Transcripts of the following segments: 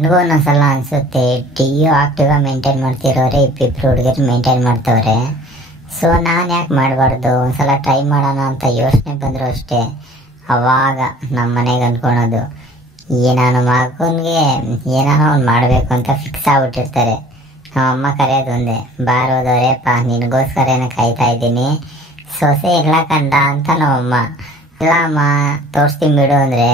ನನಗೂ ಒಂದೊಂದ್ಸಲ ಅನಿಸುತ್ತೆ ಡಿಯೋ ಆಕ್ಟಿವ್ ಮೇಂಟೈನ್ ಮಾಡ್ತಿರೋರೆ ಇಬ್ಬಿಬ್ರು ಹುಡುಗರು ಮೇಂಟೈನ್ ಮಾಡ್ತವ್ರೆ. ಸೊ ನಾನು ಯಾಕೆ ಮಾಡಬಾರ್ದು, ಒಂದ್ಸಲ ಟ್ರೈ ಮಾಡೋಣ ಅಂತ ಯೋಚನೆ ಬಂದರೂ ಅಷ್ಟೇ ಅವಾಗ ನಮ್ಮ ಮನೆಗೆ ಅಂದ್ಕೊಳೋದು ನಾನು ಮಗನಿಗೆ ಏನಾನ ಒಂದು ಮಾಡಬೇಕು ಅಂತ ಫಿಕ್ಸ್ ಆಗ್ಬಿಟ್ಟಿರ್ತಾರೆ. ನಮ್ಮಮ್ಮ ಕರೆಯೋದು ಒಂದೇ, ಬಾರೋದವ್ರೇಪ್ಪ ನಿನಗೋಸ್ಕರನೇ ಕಾಯ್ತಾ ಇದ್ದೀನಿ, ಸೊಸೆ ಇಲ್ಲ ಕಂದ ಅಂತ ನಮ್ಮಮ್ಮ. ಇಲ್ಲ ಅಮ್ಮ ತೋರಿಸ್ತೀನಿ ಬಿಡು ಅಂದರೆ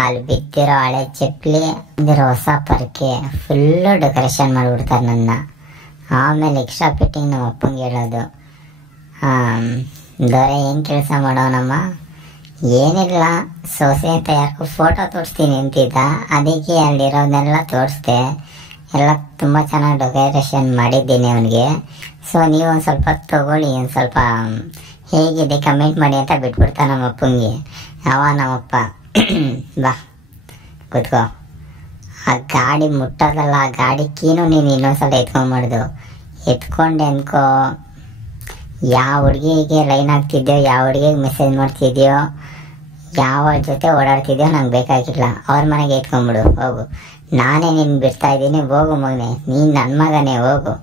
ಅಲ್ಲಿ ಬಿತ್ತಿರೋ ಹಳೆ ಚಪ್ಪಲಿ ಅಂದಿರೋ ಹೊಸ ಪರ್ಕೆ ಫುಲ್ಲು ಡೆಕೋರೇಷನ್ ಮಾಡಿಬಿಡ್ತಾರೆ ನನ್ನ. ಆಮೇಲೆ ಎಕ್ಸ್ಟ್ರಾ ಫಿಟ್ಟಿಂಗ್ ನಮ್ಮ ಅಪ್ಪಂಗೆ ಹೇಳೋದು, ದೊರೆ ಏನು ಕೆಲಸ ಮಾಡೋನಮ್ಮ, ಏನಿಲ್ಲ ಸೊಸೆ ಅಂತ ಯಾಕೋ ಫೋಟೋ ತೋರಿಸ್ತೀನಿ ಅಂತಿದ್ದ, ಅದಕ್ಕೆ ಅಲ್ಲಿರೋದನ್ನೆಲ್ಲ ತೋರಿಸ್ದೆ, ಎಲ್ಲ ತುಂಬ ಚೆನ್ನಾಗಿ ಡೆಕೋರೇಷನ್ ಮಾಡಿದ್ದೀನಿ ಅವನಿಗೆ. ಸೊ ನೀವು ಒಂದು ಸ್ವಲ್ಪ ತೊಗೊಳ್ಳಿ, ಒಂದು ಸ್ವಲ್ಪ ಹೇಗಿದೆ ಕಮೆಂಟ್ ಮಾಡಿ ಅಂತ ಬಿಟ್ಬಿಡ್ತಾ ನಮ್ಮ ಅಪ್ಪಂಗೆ. ನಮ್ಮಪ್ಪ ಬಾ ಕೂತ್ಕೋ, ಆ ಗಾಡಿ ಮುಟ್ಟೋದಲ್ಲ, ಆ ಗಾಡಿ ಕೀನು ನೀನು ಇನ್ನೊಂದ್ಸಲ ಎತ್ಕೊಂಡ್ಬಾರ್ದು, ಎತ್ಕೊಂಡೆ ಅನ್ಕೋ ಯಾವ ಹುಡುಗಿಗೆ ಲೈನ್ ಆಗ್ತಿದ್ಯೋ, ಯಾವ ಹುಡುಗಿಗೆ ಮೆಸೇಜ್ ಮಾಡ್ತಿದ್ಯೋ, ಯಾವ ಜೊತೆ ಓಡಾಡ್ತಿದ್ಯೋ ನಂಗೆ ಬೇಕಾಗಿಲ್ಲ, ಅವ್ರ ಮನೆಗೆ ಎತ್ಕೊಂಡ್ಬಿಡು ಹೋಗು, ನಾನೇ ನಿನ್ನ ಬಿಡ್ತಾ ಇದ್ದೀನಿ, ಹೋಗು ಮಗನೇ, ನೀನು ನನ್ನ ಮಗನೇ ಹೋಗು.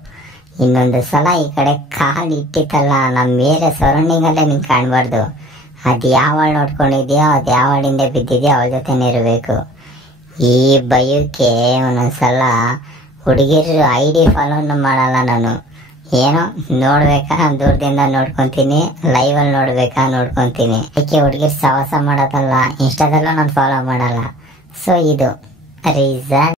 ಇನ್ನೊಂದು ಸಲ ಈ ಕಡೆ ಕಾಲು ಇಟ್ಟಿತ್ತಲ್ಲ ನಮ್ಮ ಬೇರೆ ಸರೌಂಡಿಂಗಲ್ಲೇ ನಿಂಗೆ ಕಾಣಬಾರ್ದು. ಅದು ಯಾವಳು ನೋಡ್ಕೊಂಡಿದ್ಯೋ, ಅದು ಯಾವಳಿಂದ ಬಿದ್ದಿದೆಯೋ ಅವಳ ಜೊತೆನೇ ಇರಬೇಕು. ಈ ಬಯೋಕ್ಕೆ ಒಂದೊಂದ್ಸಲ ಹುಡುಗಿರು ID ಫಾಲೋನು ಮಾಡಲ್ಲ ನಾನು, ಏನೋ ನೋಡ್ಬೇಕಾ ದೂರದಿಂದ ನೋಡ್ಕೊತೀನಿ, ಲೈವಲ್ಲಿ ನೋಡ್ಬೇಕಾ ನೋಡ್ಕೊತೀನಿ. ಅದಕ್ಕೆ ಹುಡುಗಿರು ಸಹವಾಸ ಮಾಡೋದಲ್ಲ, ಇನ್ಸ್ಟಾದಲ್ಲೂ ನಾನು ಫಾಲೋ ಮಾಡಲ್ಲ. ಸೊ ಇದು ರೀಸನ್.